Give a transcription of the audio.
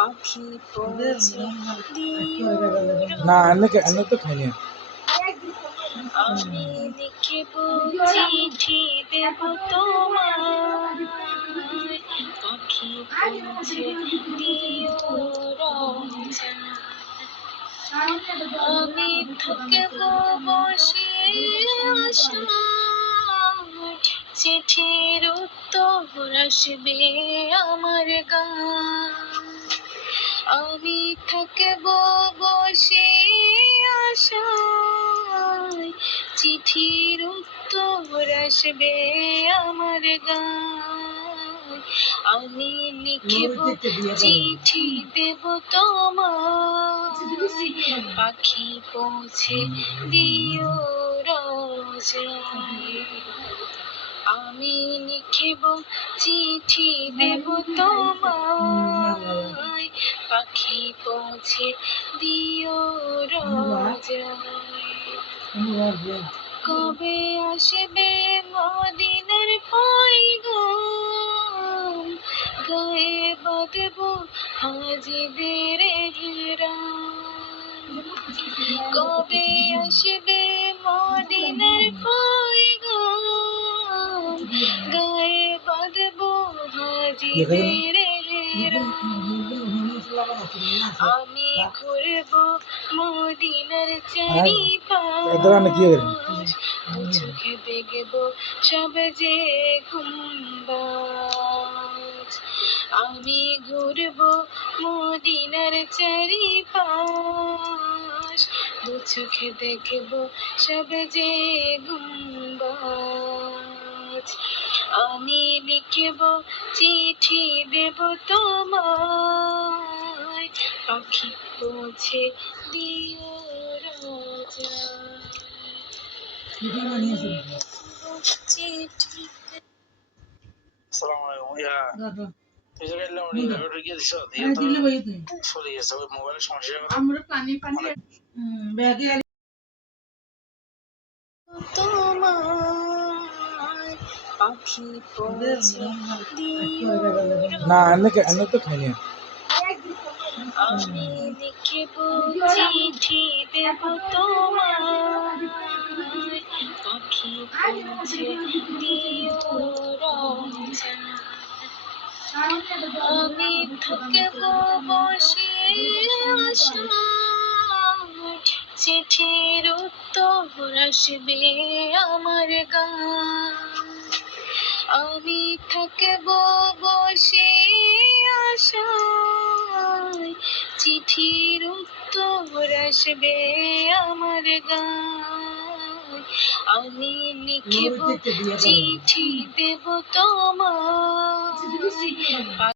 পাখি পৌঁছে দিও না এনে তো খাইনি। আমি লিখিব চিঠি দেব তোমায়, পাখি পৌঁছে দিও রোজা। আমি থাকব বসে আশায়, চিঠির উত্তর আসবে আমার গায়। আমি থাকব বসে আশায়, চিঠির উত্তর আসবে আমার গায়। আমি লিখিব চিঠি দেব তোমায়, পাখি পৌঁছে দিও রোজায়। আমি লিখিব চিঠি দেব তোমায়, পাখি পৌঁছে দিও রোজায়। কবে আসবে মদিনার পয়গাম, গায়ে বাঁধব হাজিদের ইহরাম। কবে আসবে মদিনার পয়গাম, গায়ে বাঁধব হাজিদের ইহরাম। আমি ঘুরব মদিনার চারিপাশ, দু চোখে দেখব সব যে গুম্বাজ। আমি ঘুরব মদিনার চারিপাশ, দু চোখে দেখব সব যে গুম্বাজ। আমি লিখব চিঠি দেব তোমায়, পাখি পৌঁছে দিও রোজায়। চিঠি। আসসালামু আলাইকুম। তুই যে গেলে ওই রেকর্ডার গিয়ে দিছ চলে গেছে ওই মোবাইলের সমস্যা। আমরা পানি ব্যাগে তোমায়, পাখি পৌঁছে দিও না এনে তো খাইনি। আমি লিখিব চিঠি দেব তোমায়, পাখি পৌঁছে দিও রোজায়। আমি থাকব বসে আশায়, চিঠির উত্তর আসবে আমার গায়। আমি থাকব বসে আশায়, চিঠির উত্তর আসবে আমার গায়। আমি লিখিব চিঠি দেব তোমায়।